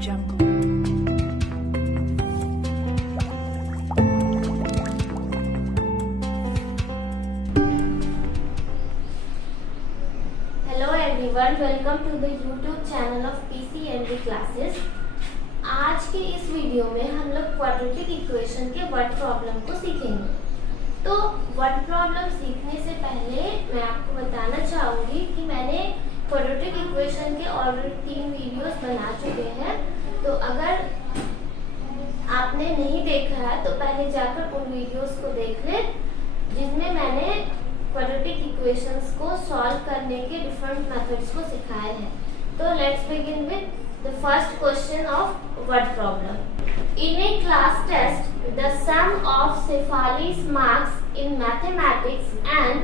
Jungle. Hello everyone, welcome to the YouTube channel of PCND classes. आज के इस video में हम लोग क्वाड्रेटिक इक्वेशन के वर्ड प्रॉब्लम को सीखेंगे। तो वर्ड प्रॉब्लम सीखने से पहले मैं आपको बताना चाहूँगी कि मैंने क्वाड्रेटिक इक्वेशन के ऑलरेडी 3 वीडियोस बना चुके हैं। तो अगर आपने नहीं देखा है तो पहले जाकर उन वीडियोस को देख लें, जिसमें मैंने क्वाड्रेटिक इक्वेशंस को सॉल्व करने के डिफरेंट मेथड्स को सिखाए हैं। तो let's begin with the first question of word problem. In a class test, the sum of Shefali's marks in mathematics and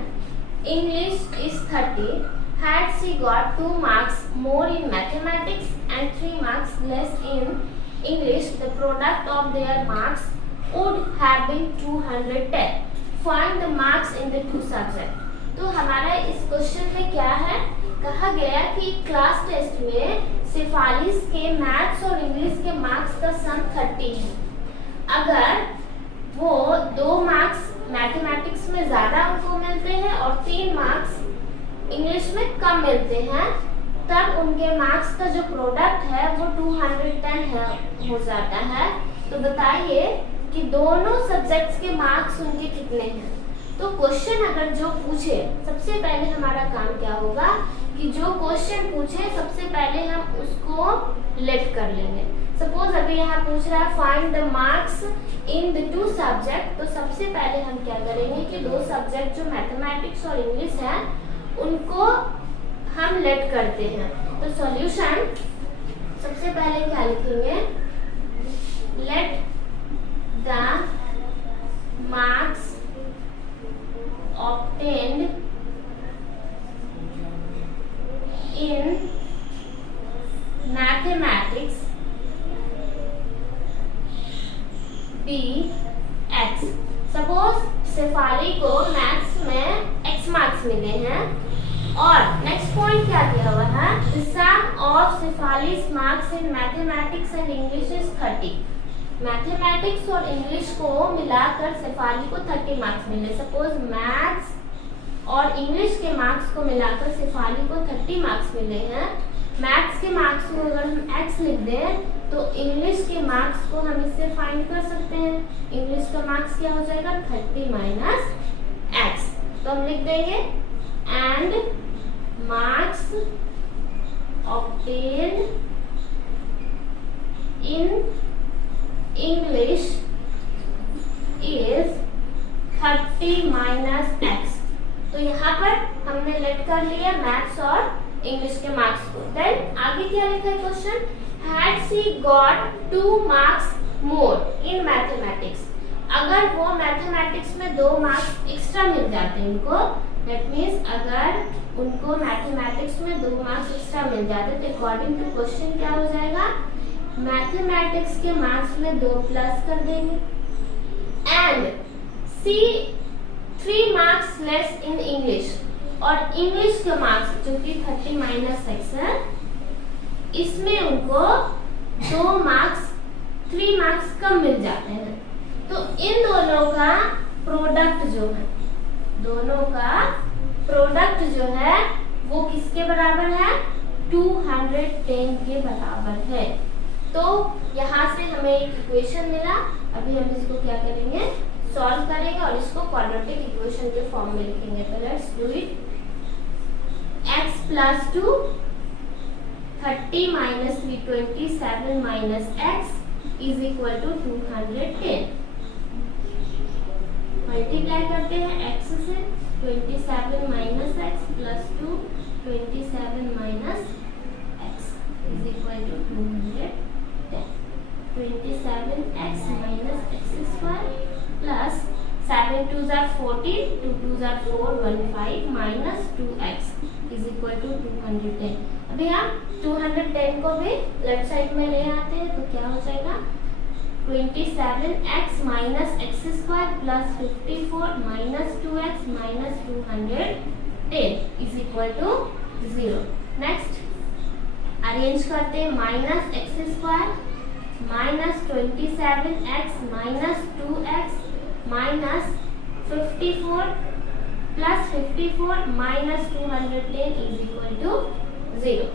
English is 30. Had she got 2 marks more in mathematics and 3 marks less in English, the product of their marks would have been 210. Find the marks in the 2 subjects. तो हमारा इस question में क्या है, कहा गया कि class test में शेफालीज के मैथ्स और इंग्लिश के मार्क्स का सम 30 है। अगर वो 2 मार्क्स मैथमेटिक्स में ज्यादा उनको मिलते हैं और 3 मार्क्स इंग्लिश में कम मिलते हैं, तब उनके मार्क्स का जो प्रोडक्ट है वो 210 हो जाता है। तो बताइए कि दोनों सब्जेक्ट्स के मार्क्स उनके कितने हैं। तो क्वेश्चन अगर जो पूछे, सबसे पहले हमारा काम क्या होगा कि जो क्वेश्चन पूछे सबसे पहले हम उसको लेट कर लेंगे। सपोज अभी यहाँ पूछ रहा है find the marks in the 2 subject, तो सबसे पहले हम क्या करेंगे कि 2 सब्जेक्ट जो मैथमेटिक्स और इंग्लिश है उनको हम लेट करते हैं। तो सॉल्यूशन सबसे पहले क्या लिखेंगे, let the marks obtained in mathematics be x। Suppose Shefali को मैथ्स में x मार्क्स मिले हैं और नेक्स्ट पॉइंट क्या दिया हुआ है, the sum of शेफाली's marks in mathematics and English is 30। Mathematics और इंग्लिश को मिलाकर शेफाली को 30 मार्क्स मिले। सपोज मैथ्स और इंग्लिश के मार्क्स को मिलाकर शेफाली को 30 मार्क्स मिले हैं। मैथ्स के मार्क्स को अगर हम x लिख दें तो इंग्लिश के मार्क्स को हम इससे फाइंड कर सकते हैं। इंग्लिश का मार्क्स क्या हो जाएगा, 30 माइनस x। तो हम लिख देंगे and marks obtained in English is 30 minus x। तो यहाँ पर हमने लेट कर लिया मैथ्स और इंग्लिश के मार्क्स को। देन आगे क्या लिखा है question, had she got 2 marks more in mathematics। अगर वो मैथमेटिक्स में 2 मार्क्स एक्स्ट्रा मिल जाते उनको, दैट मीन्स अगर उनको मैथमेटिक्स में 2 मार्क्स एक्स्ट्रा मिल जाते तो अकॉर्डिंग टू क्वेश्चन क्या हो जाएगा, मैथमेटिक्स के मार्क्स में 2 प्लस कर देंगे and see 3 marks less in English, और इंग्लिश के मार्क्स जो कि 30 माइनस x है, इसमें उनको 2 मार्क्स 3 मार्क्स कम मिल जाते हैं। तो इन दोनों का प्रोडक्ट जो है, दोनों का प्रोडक्ट जो है वो किसके बराबर है, 210 के बराबर है। तो यहाँ से हमें एक इक्वेशन मिला। अभी हम इसको क्या करेंगे, सॉल्व करेंगे और इसको क्वाड्रेटिक इक्वेशन के फॉर्म में लिखेंगे। तो let's do it. x plus 2 30 minus 327 minus x is equal to 210। Multiply करते हैं x से, 27 minus x plus 2 27 minus x is equal to 210। 27x minus x square plus 7 2s are 14, 2 2s are 4, 15 minus 2x is equal to 210। अभी हम 210 को भी left side में ले आते हैं तो क्या हो जाएगा, 27x minus x square plus 54 minus 2x minus 210 is equal to 0। Next arrange करते हैं। Minus x square minus 27x minus 2x minus 54 plus 54 minus 210 is equal to 0।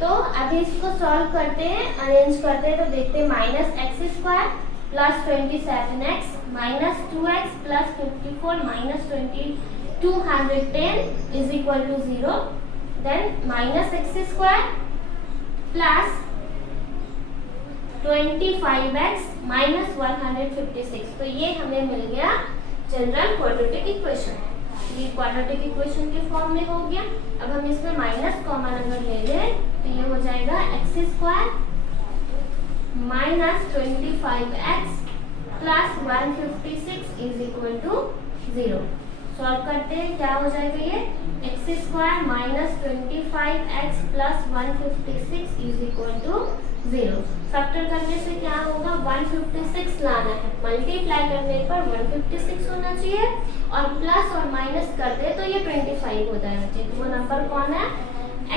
तो अभी इसको सॉल्व करते हैं, अरेंज करते हैं। तो देखते हैं minus x square plus 27x minus 2x plus 54 minus 210 is equal to 0। Then minus x square plus 25x minus 156। तो ये हमें मिल गया जनरल क्वाड्रेटिक इक्वेशन। ये क्वाड्रेटिक इक्वेशन के फॉर्म में हो गया। अब हम इसमें माइनस कॉमन अगर ले लें तो ये हो जाएगा x square minus 25x plus 156 is equal to 0। Solve करते हैं, क्या हो जाएगा ये x square minus 25x plus 156 is equal to 0। Factor करने से क्या होगा, 156 लाना है, मल्टीप्लाई करने पर 156 होना चाहिए और प्लस और माइनस कर दे तो ये 25 हो जाना चाहिए। तो वो नंबर कौन है,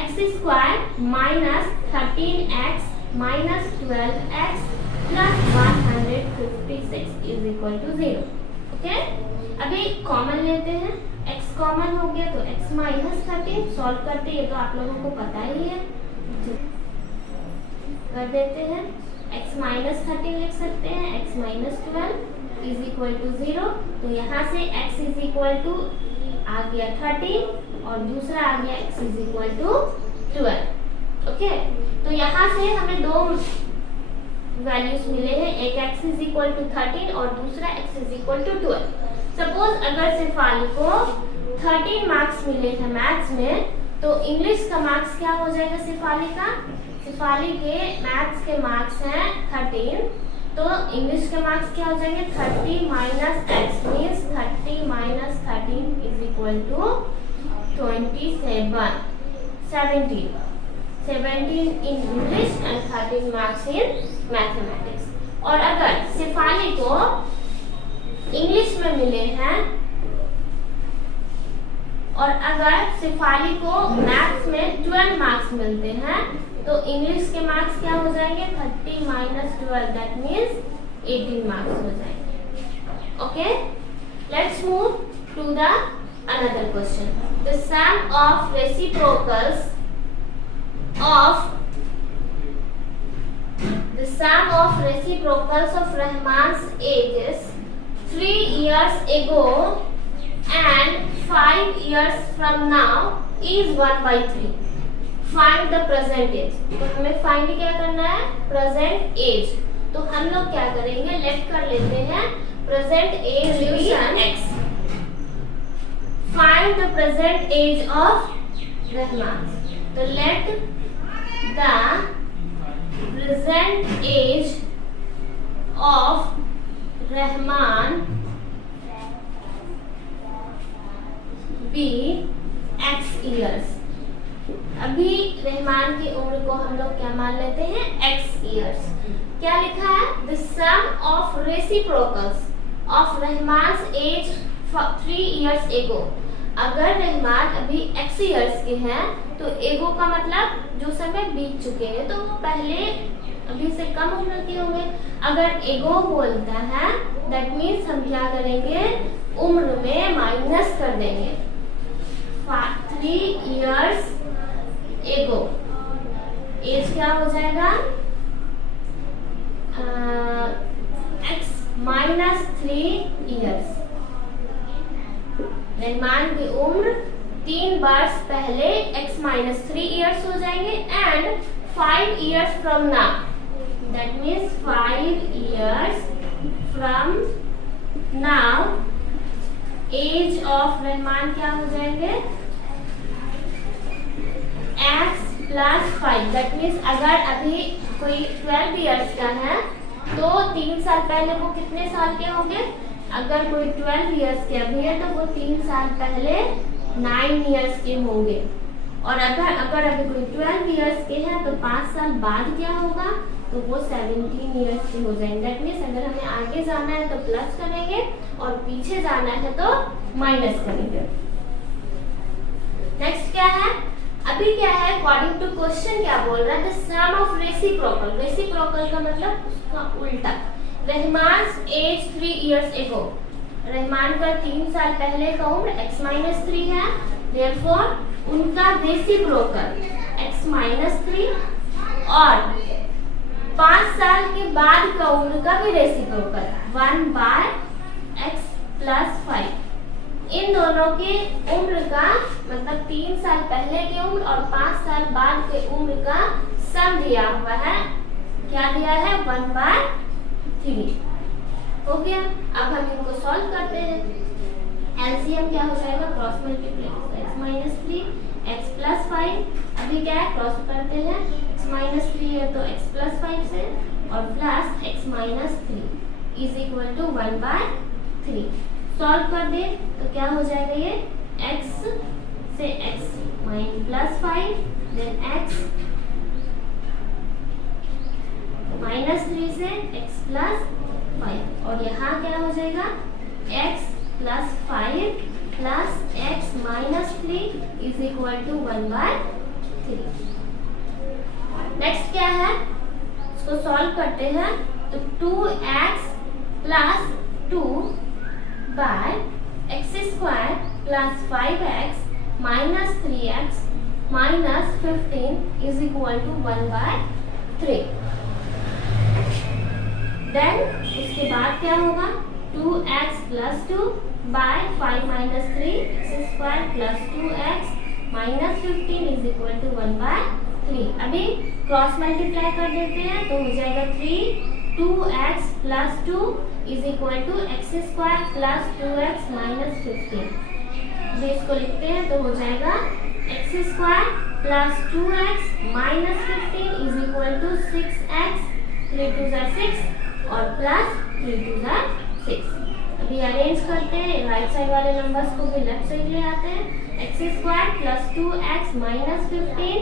x square minus 13x minus 12x plus 156 is equal to 0। Okay, अभी कॉमन लेते हैं, x कॉमन हो गया तो x माइनस 13 सॉल्व करते, ये तो आप लोगों को पता ही है, कर देते हैं। x माइनस 13 लिख सकते हैं, x minus 12 is equal to 0। तो यहाँ से x इज इक्वल टू आ गया 13 और दूसरा आ गया x is equal to 12। Okay, तो यहाँ से हमें दो वैल्यूज मिले हैं, एक x इज इक्वल टू 13 और दूसरा x is equal to 12। Suppose अगर शेफाली को 13 मार्क्स मिले हैं मैथ्स में, तो इंग्लिश का मार्क्स क्या हो जाएगा शेफाली का, शेफाली के मैथ्स के मार्क्स हैं 13, तो इंग्लिश के मार्क्स क्या हो जाएंगे 30 minus x means 30 minus 13 is equal to 17 in English and 13 marks in mathematics। और अगर शेफाली को इंग्लिश में मिले हैं और अगर शेफाली को मैथ्स में 12 मार्क्स मिलते हैं, तो इंग्लिश के मार्क्स क्या हो जाएंगे 30 माइनस 12 दैट मीन्स 18 मार्क्स हो जाएंगे। Okay, let's move to the another question. The sum of reciprocals of Rahman's ages 3 years ago and 5 years from now is 1/3। Find the present age। तो हमें find क्या करना है, प्रेजेंट एज। तो हम लोग क्या करेंगे, लेट कर लेते हैं present age x। Find the present age of Rahman. तो let the present age of Rahman be x years। अभी रहमान की उम्र को हम लोग क्या मान लेते हैं x years। क्या लिखा है, the sum of reciprocals of Rahman's age 3 years ago। अगर रहमान अभी x years के हैं तो एगो का मतलब जो समय बीत चुके हैं, तो वो पहले अभी से कम उम्र के होंगे। अगर एगो बोलता है दैट मीन्स हम क्या करेंगे, उम्र में माइनस कर देंगे। 3 years एगो एज क्या हो जाएगा x माइनस 3 years। रहमान की उम्र 3 वर्ष पहले x माइनस 3 years हो जाएंगे and 5 years from now that means 5 years from now age of Rahman क्या हो जाएंगे x प्लस 5 दैट मीन्स अगर अभी कोई 12 years का है तो 3 साल पहले वो कितने साल के होंगे, अगर कोई 12 years के अभी है तो वो 3 साल पहले 9 years के होंगे। और अगर अभी कोई 12 years के हैं तो 5 साल बाद क्या होगा, तो वो 17 years के हो जाएंगे। दैट मीन्स अगर हमें आगे जाना है तो प्लस करेंगे और पीछे जाना है तो माइनस करेंगे। नेक्स्ट क्या है, अभी क्या है, अकॉर्डिंग टू क्वेश्चन क्या बोल रहा है, the sum of reciprocal, reciprocal का मतलब उसका उल्टा। Rahman's age 3 years ago, Rahman का 3 साल पहले का उम्र x-3 है, therefore उनका रेसिप्रोकल x-3 और 5 साल के बाद का उम्र का भी रेसिप्रोकल 1/x+5। इन दोनों के उम्र का मतलब 3 साल पहले के उम्र और 5 साल बाद के उम्र का सम दिया हुआ है। क्या दिया है, 1/3। हो गया। अब हम इनको सॉल्व करते हैं। एलसीएम क्या हो जाएगा, क्रॉस मल्टीप्लाई x-3 x+5। अभी क्या है, क्रॉस करते हैं, x-3 है तो x+5 से और plus x-3 is equal to 1/3। Solve कर दे तो क्या हो जाएगा, ये x से x-5 देन x -3 से x+5 और यहाँ क्या हो जाएगा, x+5 plus x-3 is equal to 1/3। Next क्या है, इसको सॉल्व करते हैं तो 2x plus 2 by x² plus 5x minus 3x minus 15 is equal to 1/3। Then उसके बाद क्या होगा, 2x plus 2 by 5 minus 3 x² plus 2x minus 15 is equal to 1/3। अभी क्रॉस मल्टीप्लाई कर देते हैं तो हो जाएगा 2x plus 2 is equal to x² plus 2x minus 15। इसको लिखते हैं तो हो जाएगा x² plus 2x minus 15 is equal to 6x, 3 2 6 और प्लस 3 2 6। अभी अरेंज करते हैं, राइट साइड वाले नंबर्स को भी लेफ्ट साइड ले आते हैं। x² plus 2x minus 15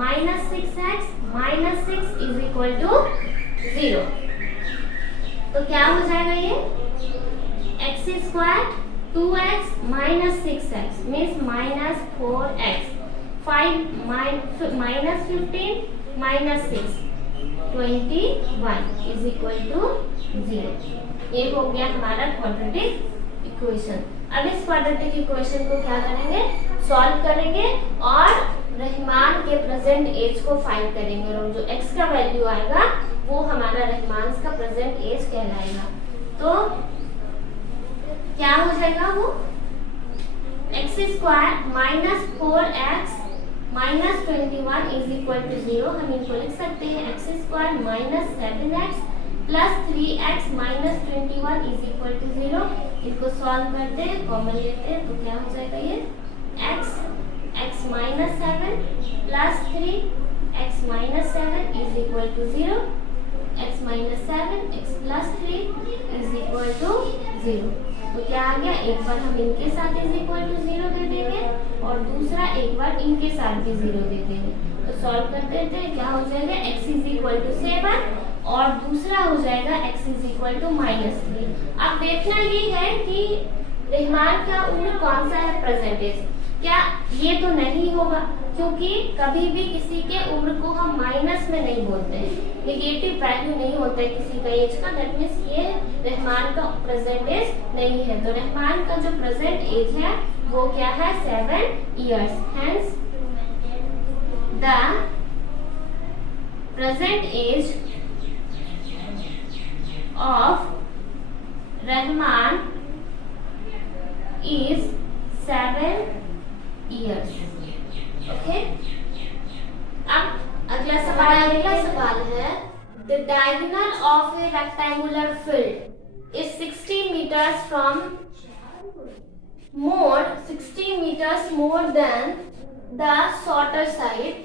minus 6x minus 6 is equal to 0। तो क्या हो जाएगा, ये x² 2x minus 6x means minus 4x, 5 minus 15 minus 6 21 is equal to 0। ये हो गया हमारा क्वाड्रेटिक इक्वेशन। अब इस क्वाड्रेटिक इक्वेशन को क्या करेंगे, सॉल्व करेंगे और रहमान के प्रेजेंट एज को फाइंड करेंगे और जो x का वैल्यू आएगा वो हमारा रहमान का प्रेजेंट एज कहलाएगा। तो क्या हो जाएगा, वो x² minus 4x minus 21 is equal to 0। हम इनको लिख सकते हैं x² minus 7x plus 3x minus 21 is equal to 0। इसको सॉल्व करते हैं, कॉमन लेते हैं तो क्या हो जाएगा, ये x minus 7 plus 3x minus 7 is equal to 0, x minus 7 x plus 3 is equal to 0। तो क्या आ गया, एक बार हम इनके साथ इज इक्वल टू 0 दे देंगे और दूसरा एक बार इनके साथ भी 0 दे देंगे। तो सॉल्व कर देते हैं, क्या हो जाएगा, x इज इक्वल टू 7 और दूसरा हो जाएगा x इज इक्वल टू -3। अब देखना ये है कि रहमान का उम्र कौन सा है परसेंटेज, क्या ये तो नहीं होगा क्योंकि कभी भी किसी के उम्र को हम माइनस में नहीं बोलते हैं, नेगेटिव वैल्यू नहीं होता है किसी का एज का, दैट मीन्स ये रहमान का प्रेजेंट एज नहीं है। तो रहमान का जो प्रेजेंट एज है वो क्या है, 7 years। Hence the present age of Rahman is 7 years। Okay, अब अगला सवाल है the diagonal of a rectangular field is 60 meters from more than the shorter side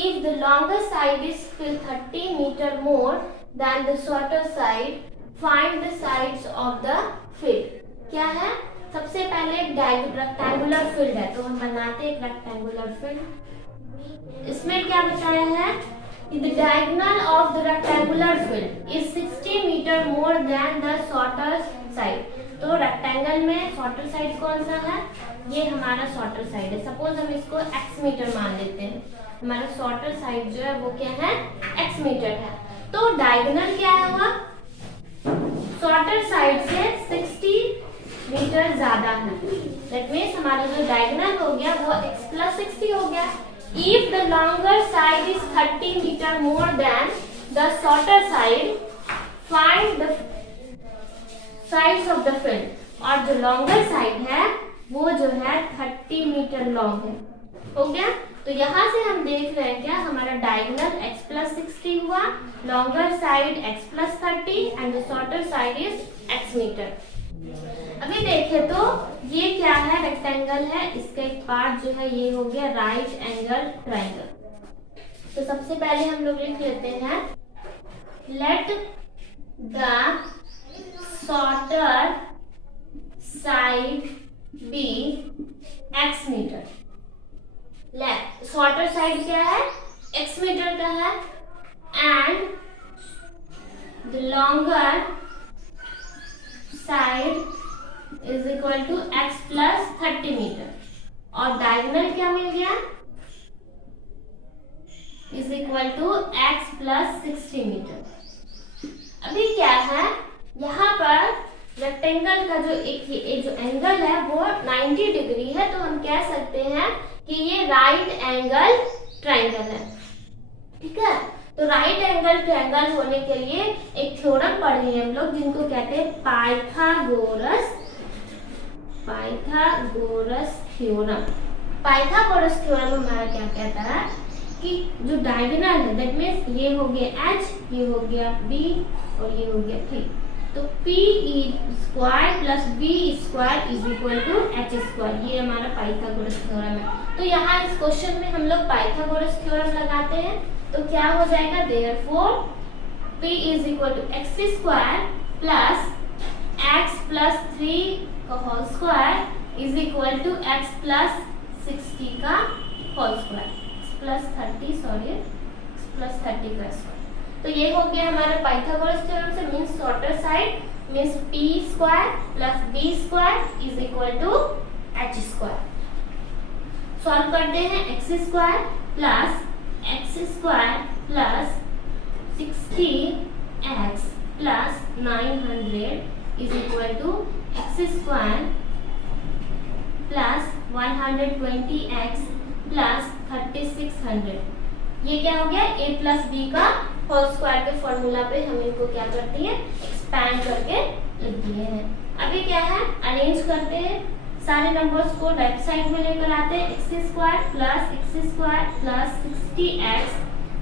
if the longer side is filled 30 meter more than the shorter side, find the sides of the field। क्या है, सबसे पहले एक rectangular field है तो हम बनाते हैं एक रेक्टेंगुलर फील्ड। इसमें क्या बताया है, the diagonal of the rectangular field is 60 meter more than the shorter side। तो रेक्टेंगल में शॉर्टर साइड कौन सा है, ये हमारा शॉर्टर साइड है। सपोज हम इसको x मीटर मान लेते हैं, हमारा शॉर्टर साइड जो है वो क्या है, x मीटर है। तो डायगोनल क्या होगा, शॉर्टर साइड से 60 मीटर ज्यादा है। दैट मीन्स हमारा जो डायगोनल हो गया वो x प्लस 60 हो गया। If the longer side is 30 metre more than the shorter side, find the sides of the field. और जो लॉन्गर साइड है वो जो है 30 मीटर लॉन्ग है। हो गया। तो यहाँ से हम देख रहे हैं क्या, हमारा डायगोनल x प्लस 60 हुआ, longer side x plus 30 and the shorter side is x metre. अभी देखें तो ये क्या है, रेक्टेंगल है, इसका एक पार्ट जो है ये हो गया राइट एंगल ट्राइंगल। तो सबसे पहले हम लोग लिख लेते हैं, let the shorter side be x metre. Shorter side क्या है, x मीटर का है, and the longer side is equal to x plus 30 metre. और डायगोनल क्या मिल गया, is equal to x plus 60 metre. अभी क्या है, यहाँ पर रेक्टेंगल का जो एक जो एंगल है वो 90 डिग्री है, तो हम कह सकते हैं कि ये राइट एंगल ट्राइंगल है। ठीक है। तो राइट एंगल ट्राइंगल होने के लिए एक थ्योरम पढ़े हैं हम लोग, जिनको कहते हैं पाइथागोरस थ्योरम। पाइथागोरस थ्योरम हमारा क्या कहता है कि जो डायगोनल है, दैट मीन्स ये हो गया h, ये हो गया b और ये हो गया 3, तो p square plus b square is equal to h square. ये हमारा पाइथागोरस थ्योरम है। तो यहाँ इस क्वेश्चन में हम लोग पाइथागोरस थ्योरम लगाते हैं, तो क्या हो जाएगा, therefore p is equal to x square plus x plus 3 का whole square is equal to x plus 60 का whole square, plus 30 sorry plus 30 का स्क्वायर। तो ये हो गया हमारा पाइथागोरस थ्योरम से, means shorter side means p square plus b square is equal to h square. Solve करते हैं, x square plus 60x plus 900 is equal to x square plus 120x plus 3600। ये क्या हो गया, a प्लस b का whole square के formula पे हम इनको क्या करते हैं, एक्सपैंड करके लिख दिए हैं। अभी क्या है, अरेंज करते हैं, सारे नंबर्स को लेफ्ट साइड में लेकर आते हैं। x square plus 60x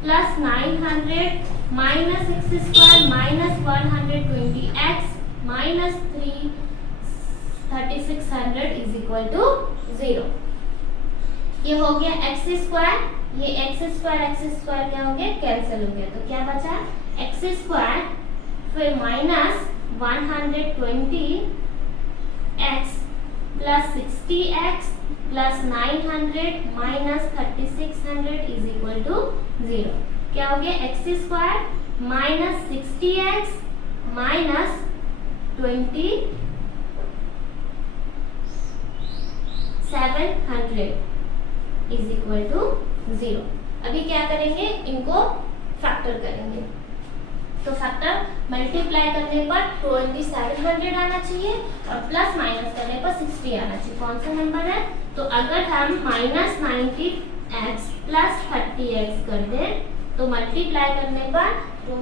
plus 900 minus x square minus 120x minus 3600 is equal to 0। ये हो गया x स्क्वायर, ये x स्क्वायर क्या हो गया, कैंसिल हो गया। तो क्या बचा, x स्क्वायर फिर minus 120x plus 60x plus 900 minus 3600 is equal to 0। क्या हो गया, x square minus 60x minus 2700 is equal to 0। अभी क्या करेंगे, इनको फैक्टर करेंगे। तो फैक्टर मल्टीप्लाई करने पर 2700 आना चाहिए और प्लस माइनस करने पर 60 आना चाहिए। कौन सा नंबर है, तो अगर हम माइनस 90x प्लस 30x कर दें तो मल्टीप्लाई करने पर तो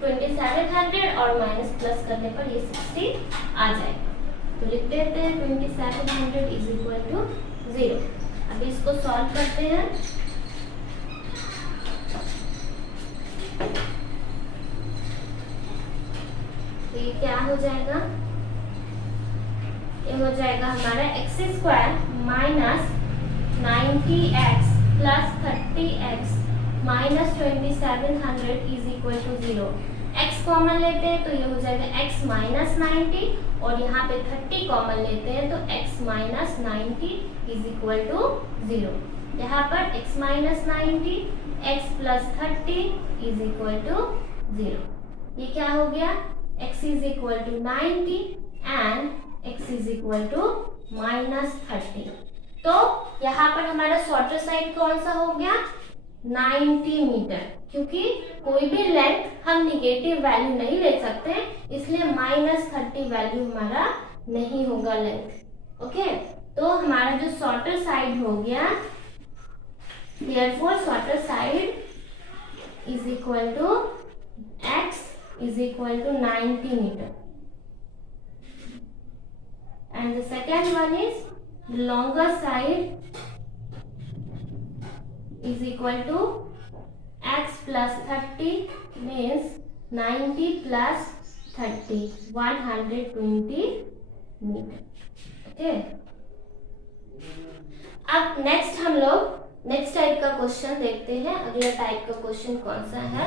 2700 और माइनस प्लस करने पर ये 60 आ जाएगा। तो लिख देते हैं 2700 इज इक्वल टू 0। अभी इसको सॉल्व करते हैं। तो ये क्या हो जाएगा, ये हो जाएगा हमारा x square minus 90x plus 30x minus 2700 is equal to 0। x common लेते हैं तो ये हो जाएगा x माइनस 90 और यहाँ पे 30 कॉमन लेते हैं तो x minus 90 is equal to 0। यहाँ पर x minus 90 x plus 30 is equal to 0। ये क्या हो गया, x is equal to 90 and x is equal to -30। तो यहाँ पर हमारा शॉर्टर साइड कौन सा हो गया, 90 मीटर, क्योंकि कोई भी लेंथ हम निगेटिव वैल्यू नहीं ले सकते, इसलिए -30 वैल्यू हमारा नहीं होगा लेंथ। ओके, तो हमारा जो शॉर्टर साइड हो गया, therefore shorter side is equal to x is equal to 90 meter, and the second one is longer side is equal to x plus 30 means 90 plus 30 120 metre. Okay, अब next type का question देखते हैं। अगला type का question कौन सा है।